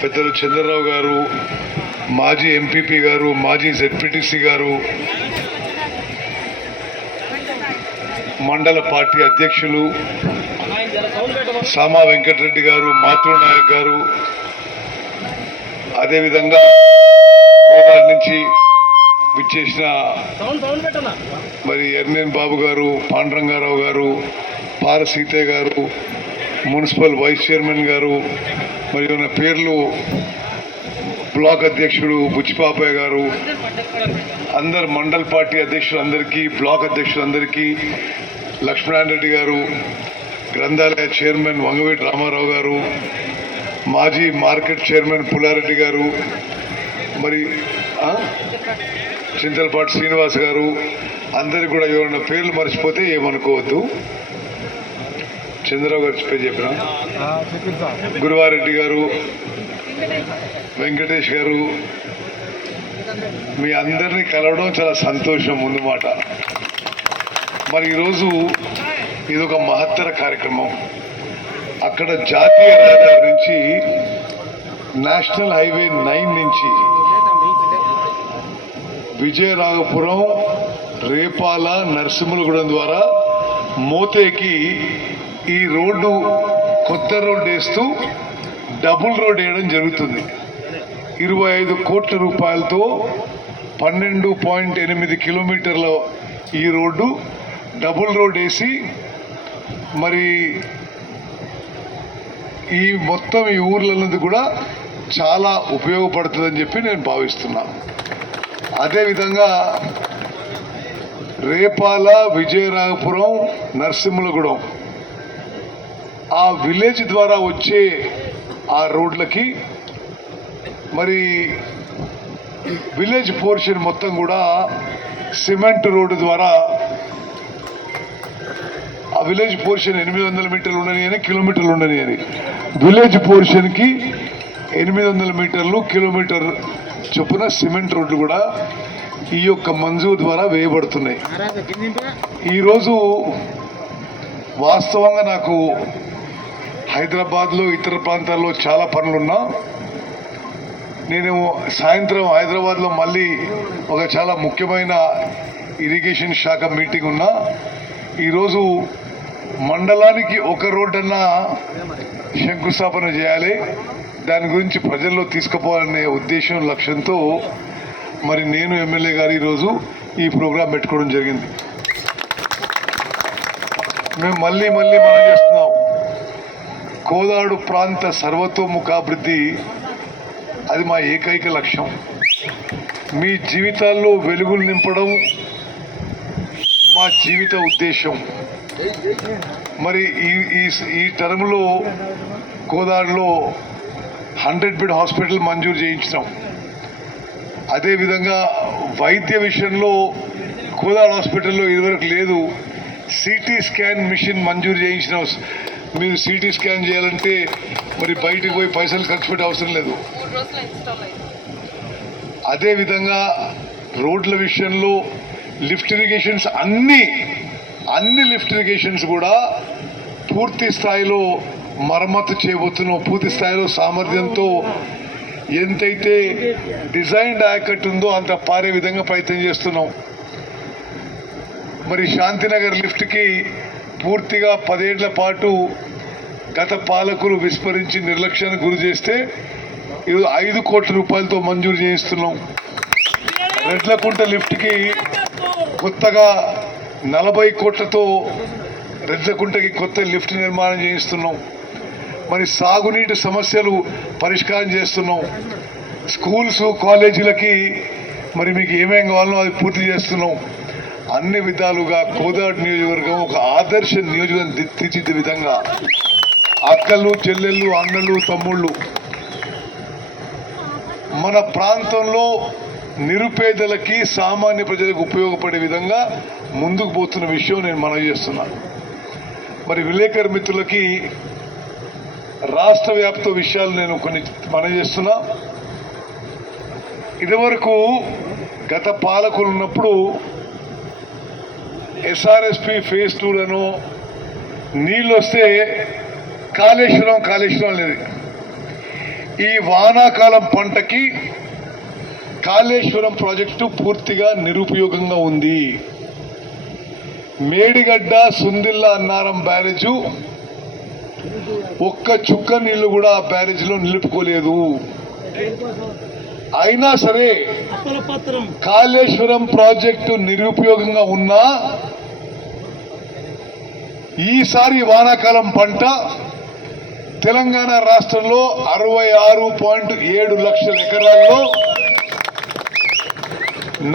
పెద్దలు చంద్రరావు గారు మాజీ ఎంపీపీ గారు మాజీ జెడ్పీటీసీ గారు మండల పార్టీ అధ్యక్షులు సామా వెంకటరెడ్డి గారు మాతృనాయక్ గారు అదేవిధంగా కోదాడ నుంచి విచ్చేసిన మరి ఎర్నేన్ బాబు గారు పాండురంగారావు గారు పార సీతయ్య గారు మున్సిపల్ వైస్ చైర్మన్ గారు మరియు నా పేర్లు బ్లాక్ అధ్యక్షుడు బుచ్చిపాపయ్య గారు అందరు మండల్ పార్టీ అధ్యక్షులందరికీ బ్లాక్ అధ్యక్షులందరికీ లక్ష్మీనారాయణ రెడ్డి గారు గ్రంథాలయ చైర్మన్ వంగవీటి రామారావు గారు మాజీ మార్కెట్ చైర్మన్ పుల్లారెడ్డి గారు మరి చింతలపాటి శ్రీనివాస్ గారు అందరికి కూడా ఎవరైనా పేర్లు మర్చిపోతే ఏమనుకోవద్దు. చంద్రరావు గారి పేరు చెప్పిన? గురువారెడ్డి గారు వెంకటేష్ గారు మీ అందరినీ కలవడం చాలా సంతోషం ముందు మాట. మరి ఈరోజు ఇది ఒక మహత్తర కార్యక్రమం. అక్కడ జాతీయ రహదారి నుంచి నేషనల్ హైవే నైన్ నుంచి విజయరాఘపురం రేపాల నరసింహలగూడెం ద్వారా మోతేకి ఈ రోడ్డు కొత్త రోడ్డు వేస్తూ డబుల్ రోడ్ వేయడం జరుగుతుంది. ఇరవై ఐదు కోట్ల రూపాయలతో పన్నెండు పాయింట్ ఎనిమిది కిలోమీటర్ల ఈ రోడ్డు డబుల్ రోడ్ వేసి మరి ఈ మొత్తం ఈ ఊర్లన్నది కూడా చాలా ఉపయోగపడుతుందని చెప్పి నేను భావిస్తున్నాను అదేవిధంగా రేపాల విజయరాఘపురం నరసింహులగూడెం ఆ విలేజ్ ద్వారా వచ్చే ఆ రోడ్లకి మరి విలేజ్ పోర్షన్ మొత్తం కూడా సిమెంట్ రోడ్డు ద్వారా ఆ విలేజ్ పోర్షన్ ఎనిమిది వందల మీటర్లు ఉండని అని కిలోమీటర్లు ఉండని అని. విలేజ్ పోర్షన్కి ఎనిమిది వందల మీటర్లు కిలోమీటర్ చొప్పున సిమెంట్ రోడ్లు కూడా ఈ యొక్క మంజూరు ద్వారా వేయబడుతున్నాయి. ఈరోజు వాస్తవంగా నాకు హైదరాబాద్లో ఇతర ప్రాంతాల్లో చాలా పనులున్నా నేను సాయంత్రం హైదరాబాద్లో మళ్ళీ ఒక చాలా ముఖ్యమైన ఇరిగేషన్ శాఖ మీటింగ్ ఉన్నా ఈరోజు మండలానికి ఒక రోడ్డన్నా శంకుస్థాపన చేయాలి. దాని గురించి ప్రజల్లో తీసుకుపోవాలనే ఉద్దేశం లక్ష్యంతో మరి నేను ఎమ్మెల్యే గారు ఈరోజు ఈ ప్రోగ్రాం పెట్టుకోవడం జరిగింది. మేము మళ్ళీ మళ్ళీ మనం చేస్తున్నాం. కోదాడు ప్రాంత సర్వతోముఖాభివృద్ధి అది మా ఏకైక లక్ష్యం. మీ జీవితాల్లో వెలుగులు నింపడం మా జీవిత ఉద్దేశం మరి ఈ ఈ ఈ టర్మ్లో కోదాడులో హండ్రెడ్ బెడ్ హాస్పిటల్ మంజూరు చేయించినాం. అదేవిధంగా వైద్య విషయంలో కోదాడు హాస్పిటల్లో ఇదివరకు లేదు సిటీ స్కాన్ మిషన్ మంజూరు చేయించిన. మీరు సిటీ స్కాన్ చేయాలంటే మరి బయటికి పోయి పైసలు ఖర్చు పెట్టే అవసరం లేదు. అదేవిధంగా రోడ్ల విషయంలో లిఫ్ట్ ఇరిగేషన్స్ అన్ని అన్ని లిఫ్ట్ ఇరిగేషన్స్ కూడా పూర్తి స్థాయిలో మరమ్మతు చేయబోతున్నాం. పూర్తి స్థాయిలో సామర్థ్యంతో ఎంతైతే డిజైన్ యాకట్ ఉందో అంత పారే విధంగా ప్రయత్నం చేస్తున్నాం. మరి శాంతినగర్ లిఫ్ట్కి పూర్తిగా పదేళ్ళ పాటు గత పాలకులు విస్మరించి నిర్లక్ష్యానికి గురి చేస్తే ఇది ఐదు కోట్ల రూపాయలతో మంజూరు చేయిస్తున్నాం. రెడ్లకుంట లిఫ్ట్కి కొత్తగా నలభై కోట్లతో రెడ్లకుంటకి కొత్త లిఫ్ట్ నిర్మాణం చేయిస్తున్నాం. మరి సాగునీటి సమస్యలు పరిష్కారం చేస్తున్నాం. స్కూల్స్ కాలేజీలకి మరి మీకు ఏమేమి కావాలో అది పూర్తి చేస్తున్నాం. అన్ని విధాలుగా కోదాడు నియోజకవర్గం ఒక ఆదర్శ నియోజకవర్గం తీర్చిద్దే విధంగా అక్కలు చెల్లెళ్ళు అన్నలు తమ్ముళ్ళు. మన ప్రాంతంలో నిరుపేదలకి సామాన్య ప్రజలకు ఉపయోగపడే విధంగా ముందుకు పోతున్న విషయం నేను మనవి చేస్తున్నాను మరి విలేకరు మిత్రులకి రాష్ట్ర వ్యాప్త విషయాలు నేను కొన్ని మనవి చేస్తున్నా. ఇదివరకు గత పాలకులు ఉన్నప్పుడు ఎస్ఆర్ఎస్పి ఫేజ్ టూలను నీళ్ళు వస్తే కాళేశ్వరం కాళేశ్వరం లేదు ఈ వానాకాలం పంటకి కాళేశ్వరం ప్రాజెక్టు పూర్తిగా నిరుపయోగంగా ఉంది. మేడిగడ్డ సుందిల్ల అన్నారం బ్యారేజు ఒక్క చుక్క నీళ్ళు కూడా ఆ బ్యారేజ్లో నిలుపుకోలేదు. అయినా సరే కాళేశ్వరం ప్రాజెక్టు నిరుపయోగంగా ఉన్నా ఈసారి వానాకాలం పంట తెలంగాణ రాష్ట్రంలో అరవై ఆరు పాయింట్ ఏడు లక్షల ఎకరాల్లో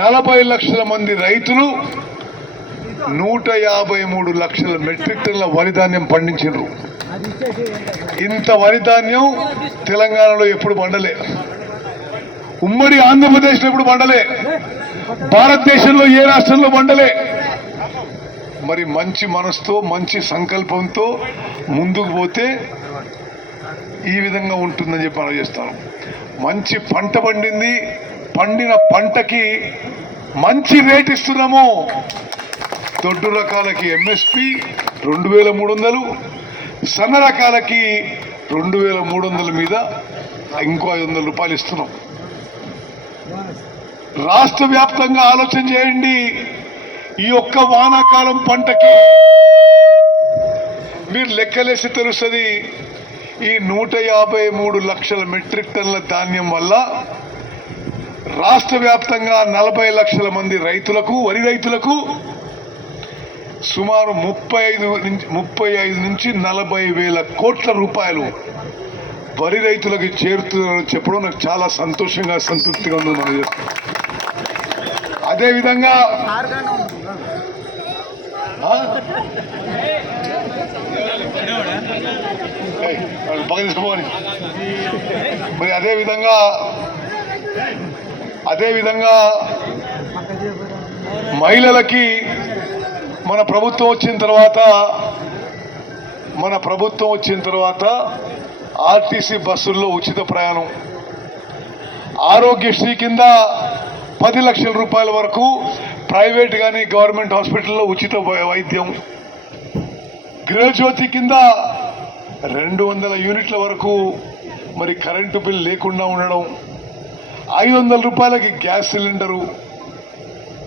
నలభై లక్షల మంది రైతులు నూట యాభై మూడు లక్షల మెట్రిక్ టన్నుల వరి ధాన్యం పండించారు ఇంత వరి ధాన్యం తెలంగాణలో ఎప్పుడు పండలే. ఉమ్మడి ఆంధ్రప్రదేశ్లో ఇప్పుడు మండలే భారతదేశంలో ఏ రాష్ట్రంలో మండలే మరి మంచి మనసుతో మంచి సంకల్పంతో ముందుకు పోతే ఈ విధంగా ఉంటుందని చెప్పి మనం చేస్తాను మంచి పంట పండింది పండిన పంటకి మంచి రేట్ ఇస్తున్నాము. దొడ్డు రకాలకి ఎంఎస్పి రెండు వేల మూడు వందలు సన్న రకాలకి రెండు వేల మూడు వందల మీద ఇంకో ఐదు వందల రూపాయలు ఇస్తున్నాం. రాష్ట్ర వ్యాప్తంగా ఆలోచన చేయండి. ఈ ఒక్క వానాకాలం పంటకి మీరు లెక్కలేసి తెలుస్తుంది. ఈ నూట యాభై మూడు లక్షల మెట్రిక్ టన్నుల ధాన్యం వల్ల రాష్ట్ర వ్యాప్తంగా నలభై లక్షల మంది రైతులకు వరి రైతులకు సుమారు ముప్పై ఐదు నుంచి ముప్పై ఐదు నుంచి నలభై వేల కోట్ల రూపాయలు వరి రైతులకు చేరుతుందని చెప్పడం నాకు చాలా సంతోషంగా సంతృప్తిగా ఉంది మనం చేస్తాం అదేవిధంగా పక్కన తీసుకోమని మరి అదేవిధంగా అదేవిధంగా మహిళలకి మన ప్రభుత్వం వచ్చిన తర్వాత మన ప్రభుత్వం వచ్చిన తర్వాత ఆర్టీసీ బస్సుల్లో ఉచిత ప్రయాణం. ఆరోగ్యశ్రీ కింద పది లక్షల రూపాయల వరకు ప్రైవేట్ కానీ గవర్నమెంట్ హాస్పిటల్లో ఉచిత వై- వైద్యం. గృహజ్యోతి కింద రెండు వందల యూనిట్ల వరకు మరి కరెంటు బిల్ లేకుండా ఉండడం. ఐదు వందల రూపాయలకి గ్యాస్ సిలిండరు.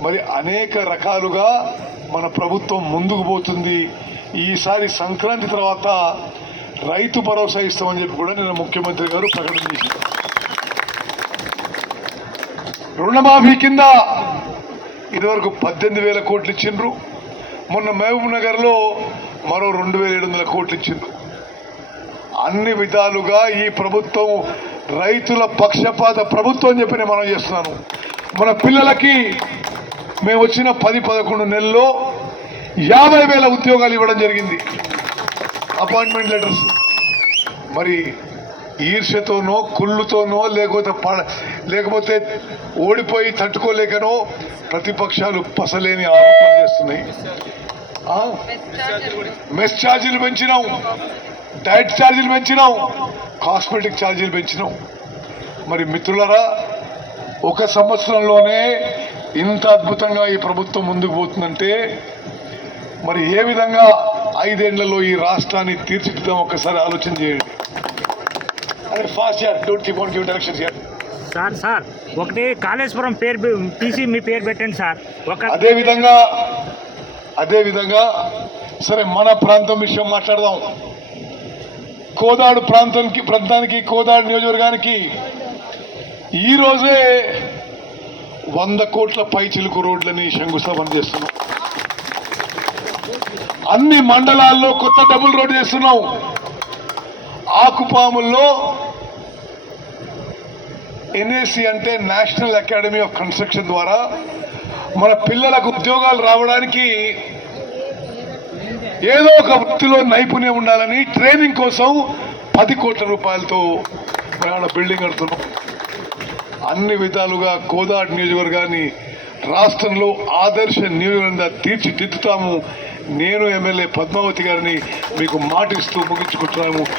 మరి అనేక రకాలుగా మన ప్రభుత్వం ముందుకు పోతుంది. ఈసారి సంక్రాంతి తర్వాత రైతు భరోసా ఇస్తామని చెప్పి కూడా నిన్న ముఖ్యమంత్రి గారు ప్రకటన చేశారు. రుణమాఫీ కింద ఇదివరకు పద్దెనిమిది వేల కోట్లు ఇచ్చిండ్రు. మొన్న మహబూబ్ నగర్లో మరో రెండు వేల ఏడు వందల కోట్లు ఇచ్చిండ్రు. అన్ని విధాలుగా ఈ ప్రభుత్వం రైతుల పక్షపాత ప్రభుత్వం అని చెప్పి నేను మనం చేస్తున్నాను. మన పిల్లలకి మేము వచ్చిన పది పదకొండు నెలల్లో యాభై వేల ఉద్యోగాలు ఇవ్వడం జరిగింది. అపాయింట్మెంట్ లెటర్స్ మరి ఈర్ష్యతోనో కుళ్ళుతోనో లేకపోతే ప లేకపోతే ఓడిపోయి తట్టుకోలేకనో ప్రతిపక్షాలు పసలేని ఆరోపణలు చేస్తున్నాయి. మెస్ ఛార్జీలు పెంచినాం. డైట్ ఛార్జీలు పెంచినాం. కాస్మెటిక్ ఛార్జీలు పెంచినాం. మరి మిత్రులరా ఒక సంవత్సరంలోనే ఇంత అద్భుతంగా ఈ ప్రభుత్వం ముందుకు పోతుందంటే మరి ఏ విధంగా ఐదేళ్ళలో ఈ రాష్ట్రాన్ని తీర్చిదిద్దాం ఒక్కసారి ఆలోచన చేయండి. అరే ఫాస్ట్ యార్ don't keep on give directions యార్ సార్ సార్ ఒకటి కాళేశ్వరం పేరు తీసి మీ పేరు పెట్టండి సార్. ఒక అదే విధంగా అదే విధంగా సరే మన ప్రాంతం విషయం మాట్లాడదాం. కోదాడు ప్రాంతానికి ప్రాంతానికి కోదాడు నియోజకవర్గానికి ఈ రోజే వంద కోట్ల పై చిలుకు రోడ్లని శంకుస్థాపన చేస్తున్నాం. అన్ని మండలాల్లో కొత్త డబుల్ రోడ్ చేస్తున్నాం. ఆకుపాముల్లో ఎన్ఏసి అంటే నేషనల్ అకాడమీ ఆఫ్ కన్స్ట్రక్షన్ ద్వారా మన పిల్లలకు ఉద్యోగాలు రావడానికి ఏదో ఒక వృత్తిలో నైపుణ్యం ఉండాలని ట్రైనింగ్ కోసం పది కోట్ల రూపాయలతో మన బిల్డింగ్ కడుతున్నాం. అన్ని విధాలుగా కోదాడ్ నియోజకవర్గాన్ని రాష్ట్రంలో ఆదర్శ నియోజకవర్గంగా తీర్చిదిద్దుతాము. నేను ఎమ్మెల్యే పద్మావతి గారిని మీకు మాటిస్తూ ముగించుకుంటున్నాము.